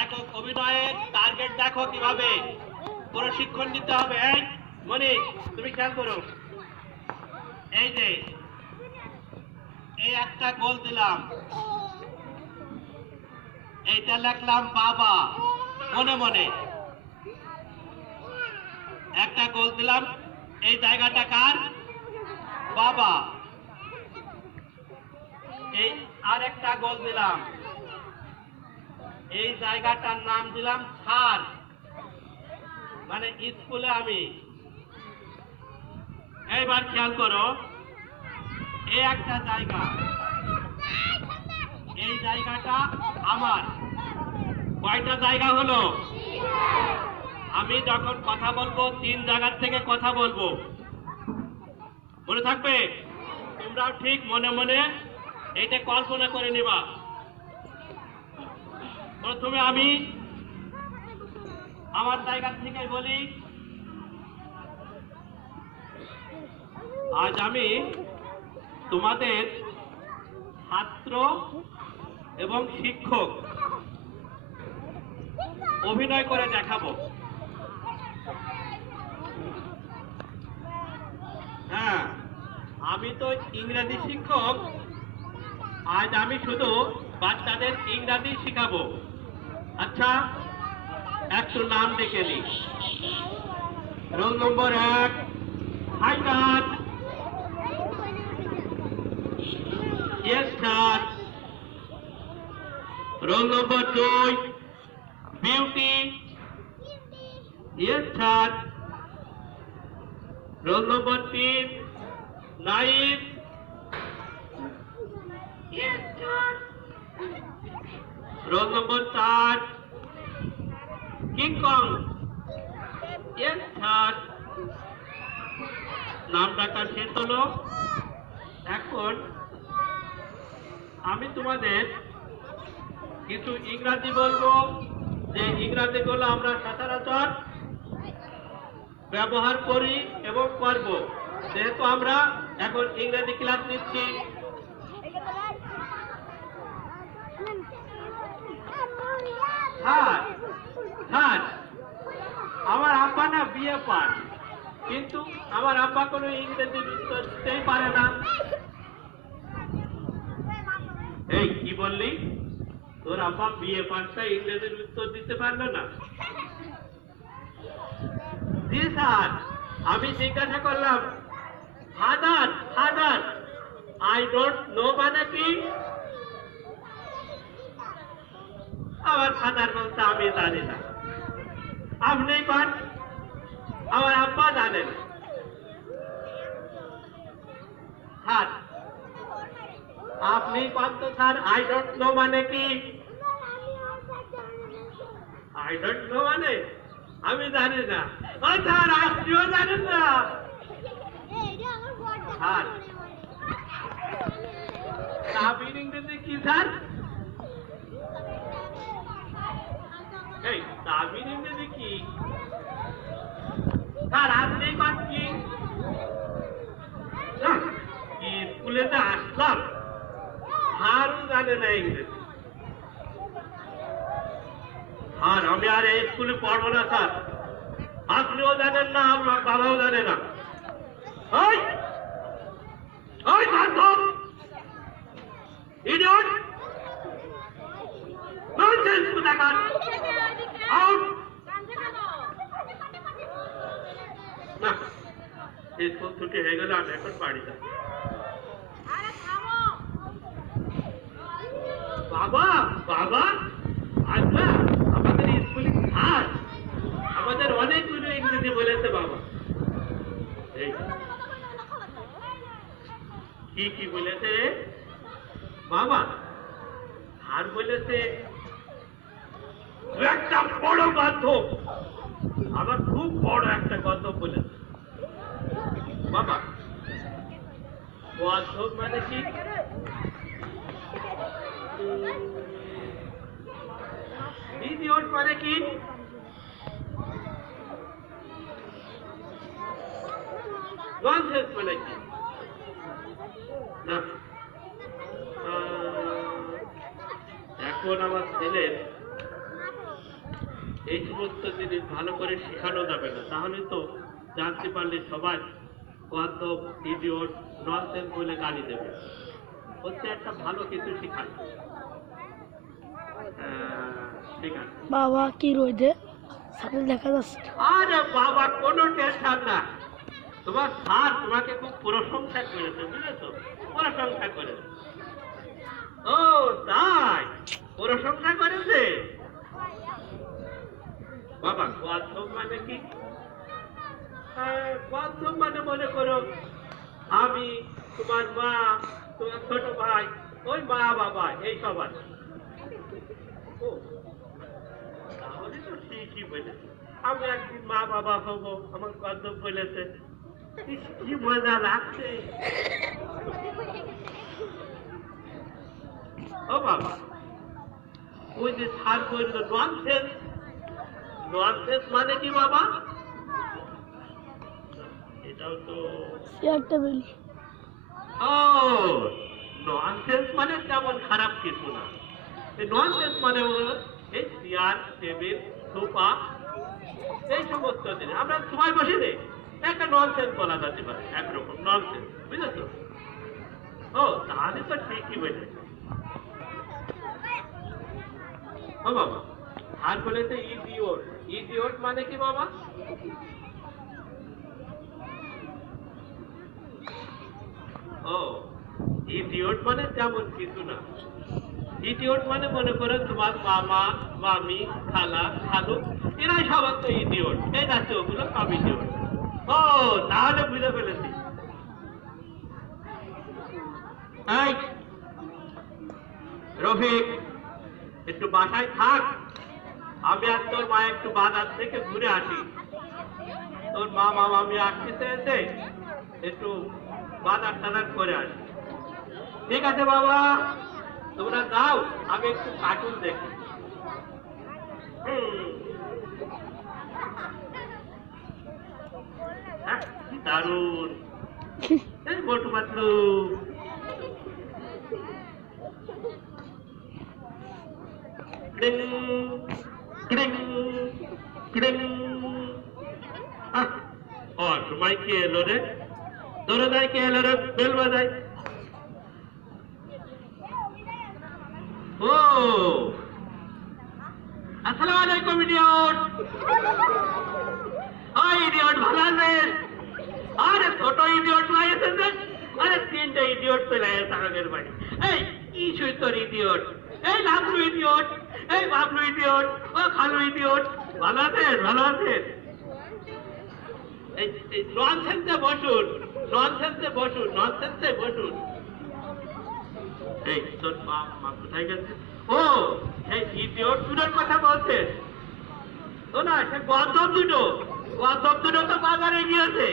একক অভিনয়ের টার্গেট দেখো কিভাবে প্রশিক্ষণ নিতে হবে। এই মনি, তুমি খেয়াল করো, এই যে এই একটা গোল দিলাম, এইটা লিখলাম বাবা, মনে মনে একটা গোল দিলাম, এই জায়গাটা কার? বাবা। এই আর একটা গোল দিলাম, এই জায়গাটার নাম দিলাম স্যার, মানে স্কুলে আমি। এইবার খেয়াল করো, এই একটা জায়গা, এই জায়গাটা আমার। কয়টা জায়গা হলো? আমি যখন কথা বলবো 3 জায়গার থেকে কথা বলবো, মনে থাকবে? তোমরাও ঠিক মনে মনে এইটা কল্পনা করে নিবা। প্রথমে আমি আমার জায়গা থেকে বলি, আজ আমি তোমাদের ছাত্র এবং শিক্ষক অভিনয় করে দেখাবো। হ্যাঁ, আমি তো ইংরেজি শিক্ষক, আজ আমি শুধু বাচ্চাদের ইংরেজি শিখাবো। আচ্ছা, একটু নাম দেখে নি। Roll number 1 Haidar. Yes sir. Roll number 2 Beauty. Yes sir. Roll number 3 Naim. Yes sir. Roll number 4 King Kong. Yes sir. নাম ডাকা শেষ হলো। এখন আমি তোমাদের কিছু ইংরাজি বলবো, যে ইংরাজিগুলো আমরা সচরাচর ব্যবহার করি এবং করব, যেহেতু আমরা এখন ইংরেজি ক্লাস নিচ্ছি। হ্যাঁ হ্যাঁ, আমার আব্বা না বিয়ে পাস, কিন্তু আমার আব্বা কোনো ইংরেজি দিতেই পারে না। এই কি বললি? তোর আব্বা বিয়ে পাসটা ইংরেজির উত্তর দিতে পারলো না? জি স্যার, আমি জিজ্ঞাসা করলাম father father I don't know মানে কি? আমার ফাদার বলতে আমি জানি না। আপনি পান, আমার আব্বা জানেন। স্যার আপনি পান তো স্যার, আই ডোন্ট নো মানে কি? আই ডোন্ট নো মানে আমি জানি না। ও স্যার, আপনিও জানেন না? স্যার তাবির ইংরেজি কি স্যার? এই তাবির ইংরেজি কি স্যার? আপনি পান কি? স্কুলে তো আসলাম, আরও জানে না ইংরেজি। আর আমি আর এই স্কুলে পড়বো না স্যার। আপনিও জানেন না, আপনার বাবাও জানে না। ওই ওই বান্ধব ইডিয়ট, ননসেন্স কোথাকার, আউট। না, স্কুল ছুটি হয়ে গেল, আমি এখন বাড়ি যাব। বাবা বাবা, আচ্ছা আমাদের স্কুলে স্যার আমাদের অনেকগুলো ইংরেজি বলেছে বাবা। কি কি বলেছে বাবা? আর বলেছে একটা বড় গদ্য, আমার খুব বড় একটা গদ্য বলেছে বাবা। গদ্য মানে কি? ইডিয়ট মানে কি? ননসেন্স মানে কি? না, এখন আমার ছেলের এই সমস্ত জিনিস ভালো করে শেখানো যাবে না, তাহলে তো জানতে পারলে সবাই কত ইডিয়ট ননসেন্স বলে গালি দেবে। হচ্ছে একটা ভালো কিছু শেখান। ঠিক আছে বাবা কি রোদে সাথে দেখা যাচ্ছে। আরে বাবা কোনো টেনশন না, তোমার স্যার তোমাকে খুব প্রশংসা করেছে, বুঝেছো? প্রশংসা করেছে। ও তাই, প্রশংসা করেছে। বাবা কোয়াথম মানে কি? কোয়াথম মানে মনে করো আমি, তোমার মা, তোমার ছোট ভাই, ওই মা বাবা এই সবাই। ও তাহলে তো ঠিকই বলেছে, আমি একদিন মা বাবা হবো, আমার কোয়াথম বলেছে। ইস, কি মজা লাগছে। ও বাবা, ওই যে স্যার বলল ননসেন্স, ননসেন্স মানে কি বাবা? এটাও তো চেয়ার টেবিল। ও ননসেন্স মানে তেমন খারাপ কিছু না। ননসেন্স মানে হলো এই চেয়ার টেবিল সোফা এই সমস্ত জিনিস আমরা সবাই বসে নেই, একটা ননসেন্স বলা যেতে পারে, একরকম ননসেন্স, বুঝেছো? ও তাহলে তো ঠিকই বলেছে। ও বাবা, আর বলেছে ইডিওট, ইডিওট মানে কি বাবা? ও ইডিওট মানে তেমন কিছু না। ইডিওট মানে মনে করো তোমার মামা মামি খালা খালু এরাই সবার তো ইডিওট, এই যাচ্ছে ওগুলো সব ইডিওট। ও তাহলে বুঝে ফেলেছি। এই রফিক, একটু বাসায় থাক, আমি আর তোর মা একটু বাজার থেকে ঘুরে আসি। তোর মা মামি আসতে এসে একটু বাজার টাজার করে আসি। ঠিক আছে বাবা, তোমরা যাও, আমি একটু কার্টুন দেখি। কি দারুন, এই মোটু পাতলু। ক্রিং ক্রিং ক্রিং। ও সময় কি এলো রে? ধরে দেয় কে এলো রে? বেল বাজায়। ও আসসালামু আলাইকুম ইডিয়ট। ওই ইডিয়ট ভালো আছেন? আরে ছোট ইডিয়ট লাইছেন রে? আরে তিনটে ইডিয়ট চলে গেছে আমাদের বাড়ি। এই কি সুন্দর ইডিয়ট, এই লাভলু ইডিয়ট, এই বাবলু ইডিয়ট, ও খালু ইডিয়ট। ভালো আছেন? ভালো আছেন? এই ননসেন্সে বসুন, ননসেন্সে বসুন, ননসেন্সে বসুন। এই তোর মা কোথায় গেছে? ও সেই ইডিয়ট দুটোর কথা বলছেন? ও না, সে গন্ধব দুটো, গন্ধব দুটো তো বাজারে গিয়েছে।